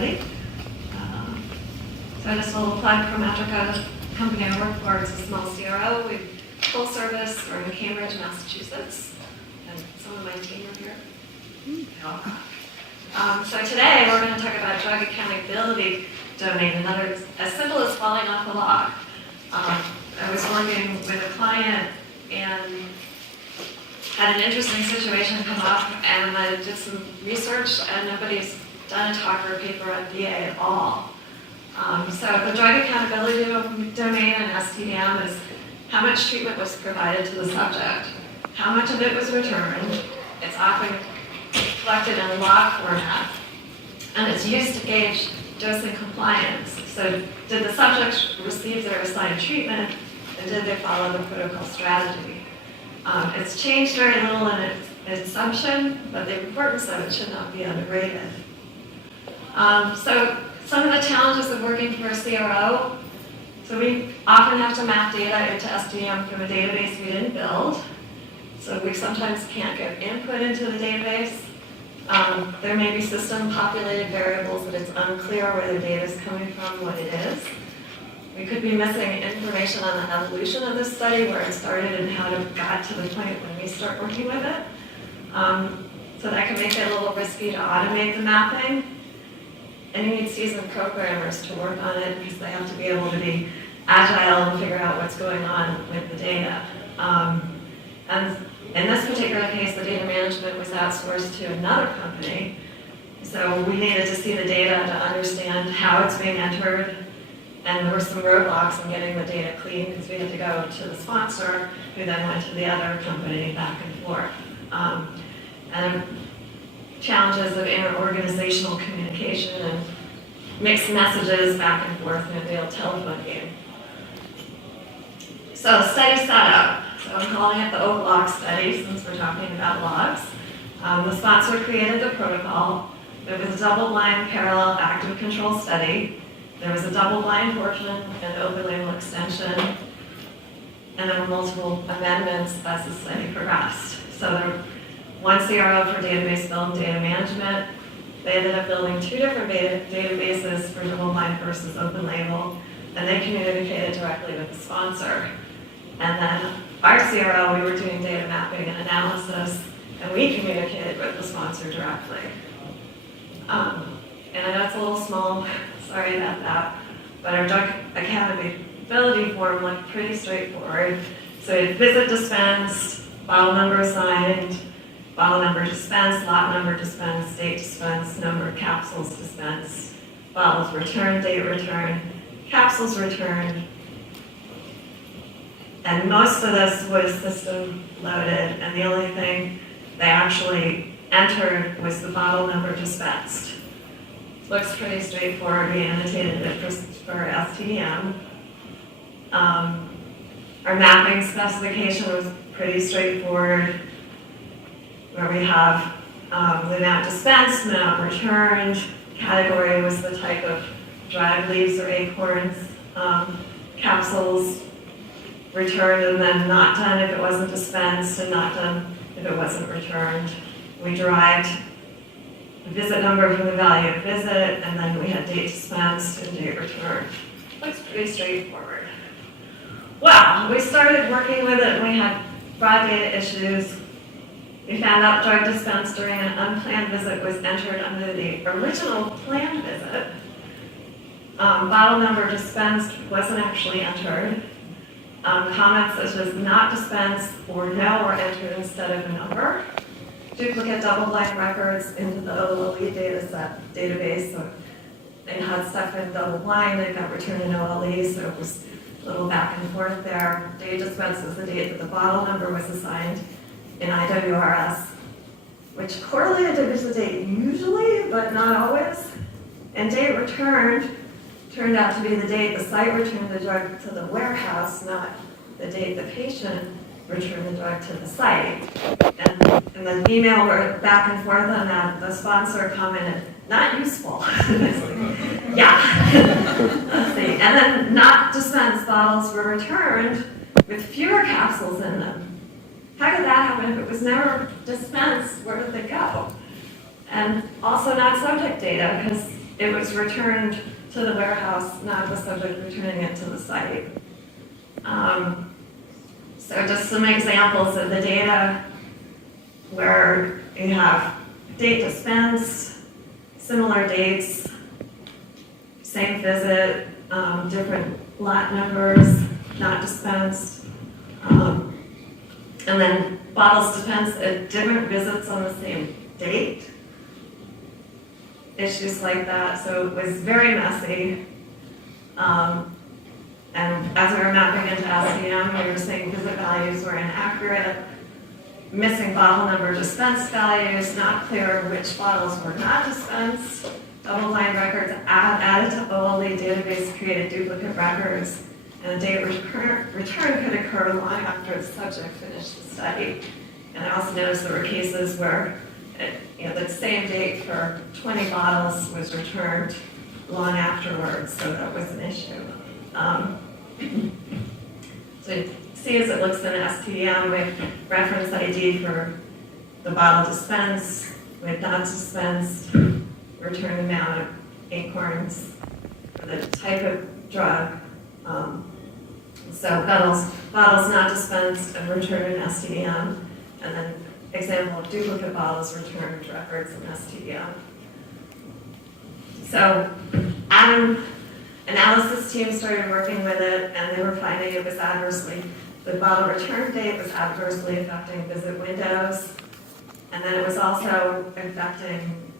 study. So just a little plug, PROMETRIKA, the company I work for, is a small CRO. We're full service. We're in Cambridge, Massachusetts, and some of my team are here. So today we're going to talk about drug accountability domain, another as simple as falling off a log. I was working with a client and had an interesting situation come up, and I did some research, and nobody's done a talk or a paper on DA at all. So the drug accountability domain in SDTM is how much treatment was provided to the subject, how much of it was returned. It's often collected in log format, and it's used to gauge dosing compliance. So did the subject receive their assigned treatment, and did they follow the protocol strategy? It's changed very little in its assumption, but the importance of it should not be underrated. So some of the challenges of working for a CRO, so we often have to map data into SDTM from a database we didn't build. So we sometimes can't get input into the database. There may be system populated variables that it's unclear where the data is coming from, what it is. We could be missing information on the evolution of this study, where it started and how it got to the point when we start working with it. So that can make it a little risky to automate the mapping. And you need seasoned programmers to work on it because they have to be able to be agile and figure out what's going on with the data. And in this particular case, the data management was outsourced to another company. So we needed to see the data to understand how it's being entered. And there were some roadblocks in getting the data clean because we had to go to the sponsor, who then went to the other company, back and forth. And challenges of inter-organizational communication and mixed messages back and forth in a real telephone game. So the study setup. So I'm calling it the oak log study since we're talking about logs. The sponsor created the protocol. There was a double-blind parallel active control study. There was a double-blind portion and open-label extension. And there were multiple amendments as the study progressed. So there were one CRO for database build and data management. They ended up building two different databases for double-blind versus open-label, and they communicated directly with the sponsor. And then our CRO, we were doing data mapping and analysis, and we communicated with the sponsor directly. And I know it's a little small, sorry about that, but our drug accountability form looked pretty straightforward. So we had visit dispensed, bottle number assigned, bottle number dispensed, lot number dispensed, date dispensed, number of capsules dispensed, bottles returned, date returned, capsules returned. And most of this was system loaded, and the only thing they actually entered was the bottle number dispensed. Looks pretty straightforward. We annotated it for SDTM. Our mapping specification was pretty straightforward, where we have the amount dispensed, the amount returned, category was the type of dried leaves or acorns, capsules returned and then not done if it wasn't dispensed, and not done if it wasn't returned. We derived the visit number from the value of visit, and then we had date dispensed and date returned. Looks pretty straightforward. Well, we started working with it and we had broad data issues. We found out drug dispensed during an unplanned visit was entered under the original planned visit. Bottle number dispensed wasn't actually entered. Comments such as not dispensed or no were entered instead of a number. Duplicate double-blind records into the OLE database. So they had stuff in double-blind, it got returned in OLE, so it was a little back and forth there. Date dispensed was the date that the bottle number was assigned in IWRS, which correlated with the date usually, but not always. And date returned turned out to be the date the site returned the drug to the warehouse, not the date the patient returned the drug to the site. And in the email were back and forth on that, the sponsor commented, not useful. Yeah. Let's see. And then not dispensed bottles were returned with fewer capsules in them. How did that happen? If it was never dispensed, where did they go? And also not subject data, because it was returned to the warehouse, not the subject returning it to the site. So just some examples of the data where you have date dispensed, similar dates, same visit, different lot numbers, not dispensed, and then bottles dispensed at different visits on the same date. Issues like that, so it was very messy. And as we were mapping into SDM, we were seeing visit values were inaccurate, missing bottle number dispensed values, not clear which bottles were not dispensed, double-blind records added to OLE database created duplicate records, and a date return could occur long after the subject finished the study. And I also noticed there were cases where the same date for 20 bottles was returned long afterwards, so that was an issue. So you see as it looks in STM, we have reference ID for the bottle dispensed, with not dispensed, return amount of acorns for the type of drug. So bottles not dispensed and returned in STM, and then example of duplicate bottles returned records in STM. So Adam analysis team started working with it, and they were finding it was the bottle return date was adversely affecting visit windows, and then it was also affecting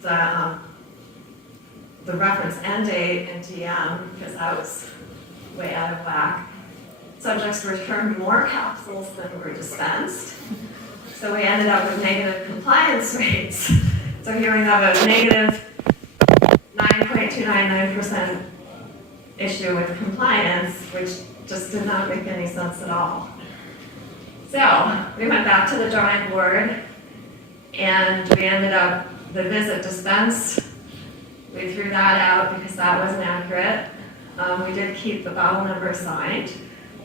the reference end date in DM, because that was way out of whack. Subjects returned more capsules than were dispensed. So we ended up with negative compliance rates. So here we have a negative 9.299% issue with compliance, which just did not make any sense at all. So we went back to the drawing board, and we ended up, the visit dispensed, we threw that out because that wasn't accurate. We did keep the bottle number assigned,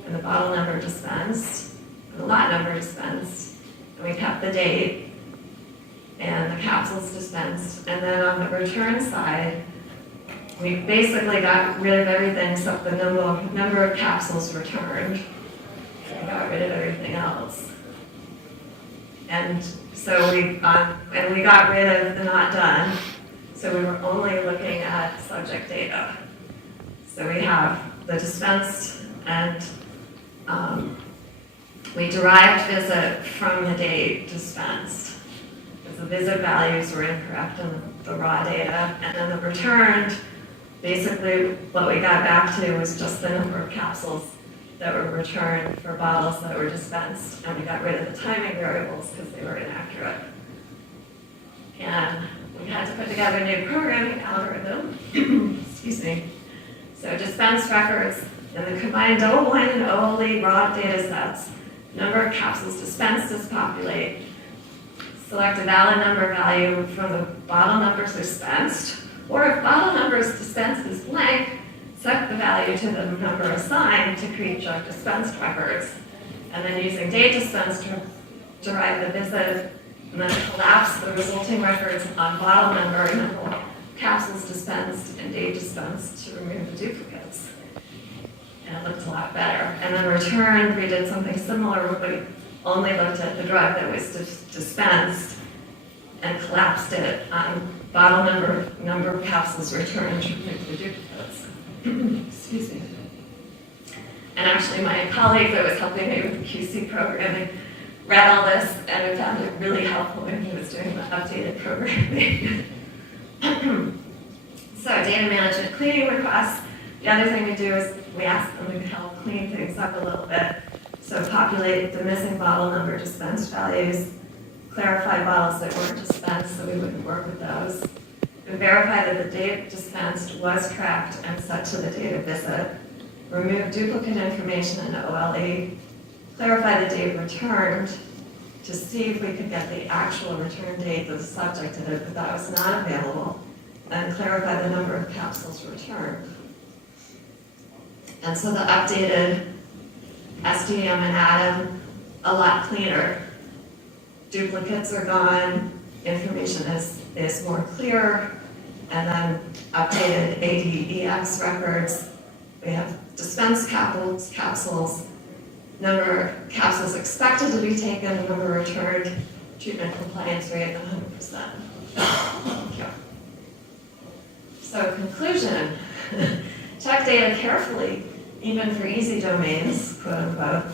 and the bottle number dispensed, and the lot number dispensed, and we kept the date, and the capsules dispensed. And then on the return side, we basically got rid of everything except the number of capsules returned. We got rid of everything else. And so we got rid of the not done. So we were only looking at subject data. So we have the dispensed, and we derived visit from the date dispensed, because the visit values were incorrect in the raw data. And then the returned, basically what we got back to was just the number of capsules that were returned for bottles that were dispensed, and we got rid of the timing variables because they were inaccurate. And we had to put together a new programming algorithm, excuse me. So dispensed records, and the combined double-blind and OLE raw data sets, number of capsules dispensed is populate, select a valid number value from the bottle numbers dispensed, or if bottle numbers dispensed is blank, set the value to the number assigned to create drug dispensed records, and then using date dispensed to derive the visit, and then collapse the resulting records on bottle number and capsules dispensed and date dispensed to remove the duplicates. And it looked a lot better. And then returned, we did something similar where we only looked at the drug that was dispensed and collapsed it on bottle number of capsules returned to remove the duplicates. Excuse me. And actually my colleague that was helping me with QC programming read all this and we found it really helpful when he was doing the updated programming. So data management cleaning requests. The other thing we do is we ask them to help clean things up a little bit. So populate the missing bottle number dispensed values, clarify bottles that weren't dispensed so we wouldn't work with those, and verify that the date dispensed was correct and set to the date of visit, remove duplicate information in OLE, clarify the date returned to see if we could get the actual return date that the subject did it, but that was not available, and clarify the number of capsules returned. And so the updated SDM and Atom, a lot cleaner. Duplicates are gone, information is more clear, and then updated ADEX records. We have dispensed capsules, number of capsules expected to be taken, number returned, treatment compliance rate 100%. Thank you. So conclusion, check data carefully, even for easy domains, quote unquote.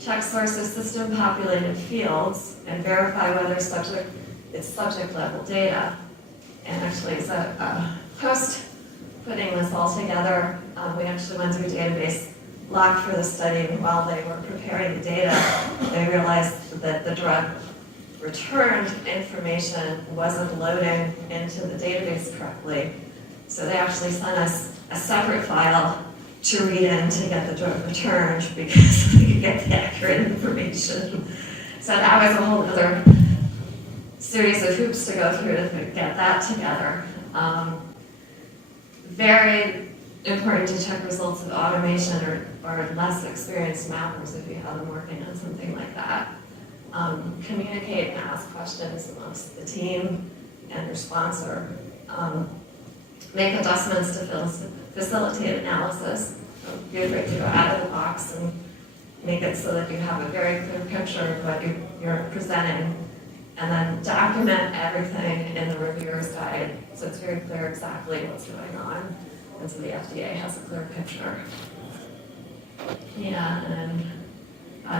Check source of system populated fields and verify whether it's subject level data. And actually, as a post putting this all together, we actually went through a database locked for the study, and while they were preparing the data, they realized that the drug returned information wasn't loading into the database correctly. So they actually sent us a separate file to read in to get the drug returned because we could get the accurate information. So that was a whole other series of hoops to go through to get that together. Very important to check results of automation or less experienced mappers if you have them working on something like that. Communicate and ask questions amongst the team and your sponsor. Make adjustments to facilitate analysis. So be afraid to go out of the box and make it so that you have a very clear picture of what you're presenting. And then document everything in the reviewer's guide so it's very clear exactly what's going on. And so the FDA has a clear picture. Yeah, and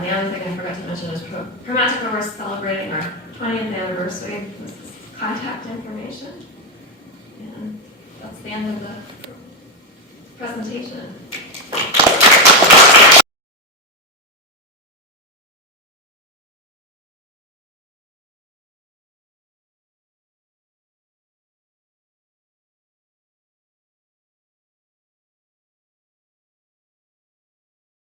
the other thing I forgot to mention is PROMETRIKA, we're celebrating our 20th anniversary. This is contact information. And that's the end of the presentation.